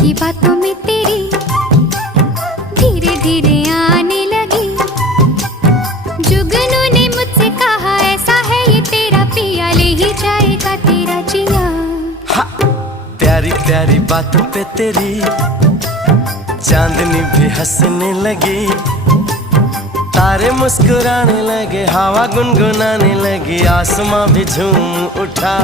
की बातों में तेरी धीरे धीरे आने लगी। जुगनू ने मुझसे कहा ऐसा है ये तेरा पिया, ले ही जाएगा तेरा जिया। प्यारी प्यारी बातों पे तेरी चांदनी भी हंसने लगी, तारे मुस्कुराने लगे, हवा गुनगुनाने लगी, आसमां भी झूम उठा।